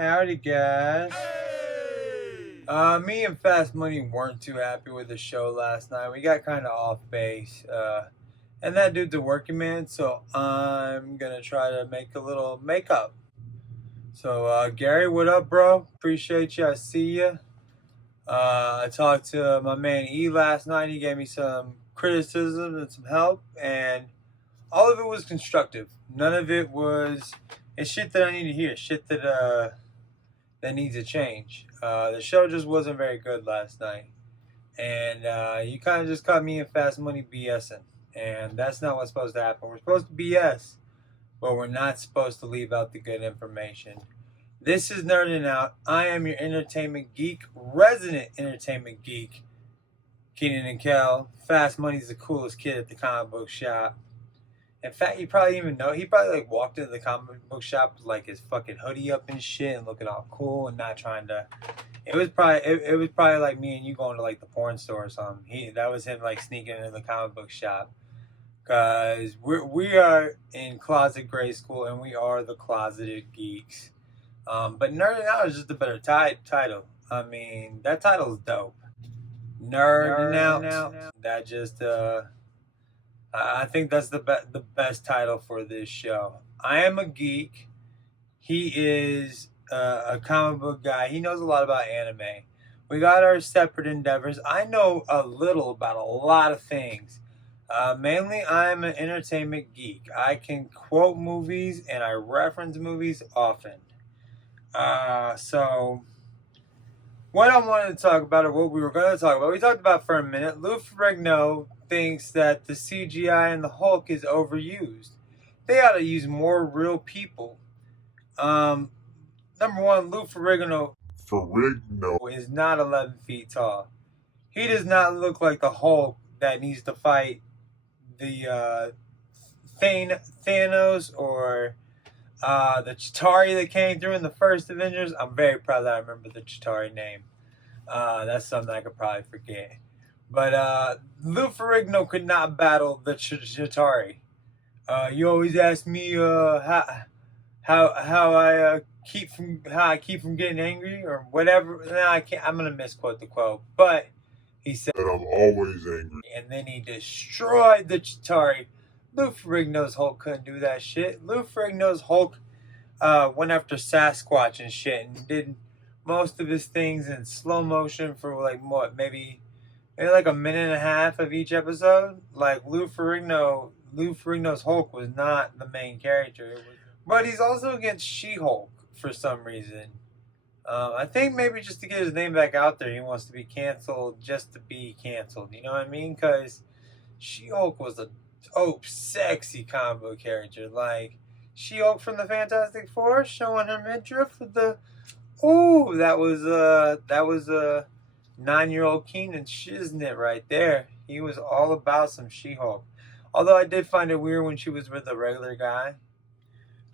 Howdy, guys. Me and Fast Money weren't too happy with the show last night. We got kind of off base. And that dude's a working man, so I'm gonna try to make a little makeup. So, Gary, what up, bro? Appreciate you. I see you. I talked to my man E last night. He gave me some criticism and some help, and all of it was constructive. None of it was it's shit that I need to hear. Shit that needs a change. The show just wasn't very good last night, and you kind of just caught me in Fast Money BSing, and that's not what's supposed to happen. We're supposed to BS, but we're not supposed to leave out the good information. This is Nerding Out. I am your entertainment geek, resident entertainment geek, Keenan and Kel. Fast Money's the coolest kid at the comic book shop. In fact, you probably even know he probably walked into the comic book shop with his fucking hoodie up and shit and looking all cool and not trying to. It was probably like me and you going to the porn store or something. That was him sneaking into the comic book shop, cause we are in closet grade school and we are the closeted geeks. But Nerding Out is just a better title. I mean, that title's dope. Nerding Out. That just I think that's the best title for this show. I am a geek. He is a comic book guy. He knows a lot about anime. We got our separate endeavors. I know a little about a lot of things. Mainly, I'm an entertainment geek. I can quote movies and I reference movies often. So what I wanted to talk about, or what we were going to talk about, we talked about for a minute. Lou Ferrigno thinks that the CGI in the Hulk is overused. They ought to use more real people. Number one, Lou Ferrigno is not 11 feet tall. He does not look like the Hulk that needs to fight the Thanos or the Chitauri that came through in the first Avengers. I'm very proud that I remember the Chitauri name. That's something I could probably forget. But Lou Ferrigno could not battle the Chitauri. You always ask me how I keep from getting angry or whatever. No, I can't. I'm gonna misquote the quote, but he said that I'm always angry, and then he destroyed the Chitauri. Lou Ferrigno's Hulk couldn't do that shit. Lou Ferrigno's Hulk went after Sasquatch and shit and did most of his things in slow motion for maybe a minute and a half of each episode. Lou Ferrigno's Hulk was not the main character, but he's also against She Hulk for some reason. I think maybe just to get his name back out there, he wants to be canceled just to be canceled. You know what I mean? Because She Hulk was a dope, sexy comic book character. She Hulk from the Fantastic Four, showing her midriff with the. Ooh, that was a 9-year-old Keenan Shiznit right there. He was all about some She Hulk. Although I did find it weird when she was with a regular guy.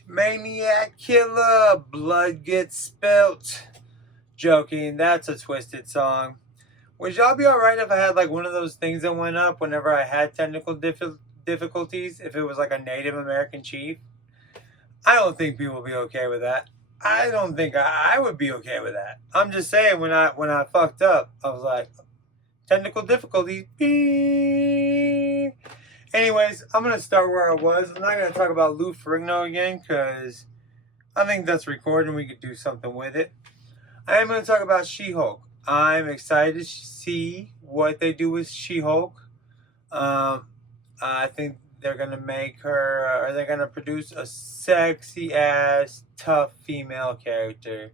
Maniac killer, blood gets spilt. Joking, that's a Twisted song. Would y'all be alright if I had one of those things that went up whenever I had technical difficulties? If it was a Native American chief? I don't think people would be okay with that. I don't think I would be okay with that. I'm just saying, when I fucked up, I was like, technical difficulties. Beep. Anyways, I'm going to start where I was. I'm not going to talk about Lou Ferrigno again because I think that's recorded and we could do something with it. I am going to talk about She Hulk. I'm excited to see what they do with She Hulk. I think they're going to make her, or they're going to produce a sexy ass, tough female character.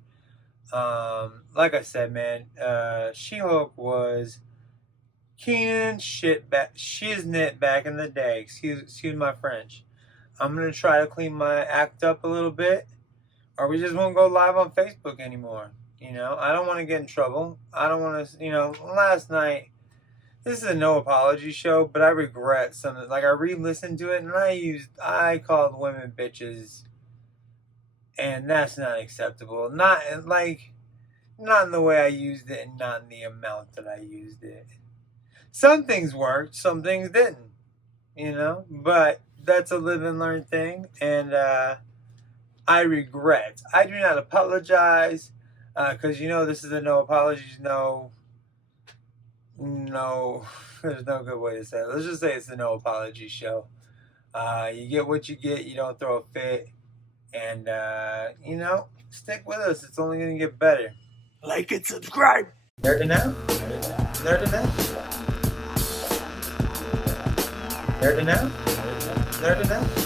Like I said, man, She Hulk was Keenan Shiznit back in the day. Excuse my French. I'm going to try to clean my act up a little bit, or we just won't go live on Facebook anymore. I don't want to get in trouble. I don't want to, last night, this is a no apology show, but I regret something. I re-listened to it and I called women bitches, and that's not acceptable. Not in the way I used it, and not in the amount that I used it. Some things worked, some things didn't, but that's a live and learn thing. And I regret. I do not apologize, because this is a no apologies, no, there's no good way to say it. Let's just say it's a no apology show. You get what you get. You don't throw a fit. And, stick with us. It's only going to get better. Like and subscribe. Nerding out. Nerding out. Nerding out. Nerding out.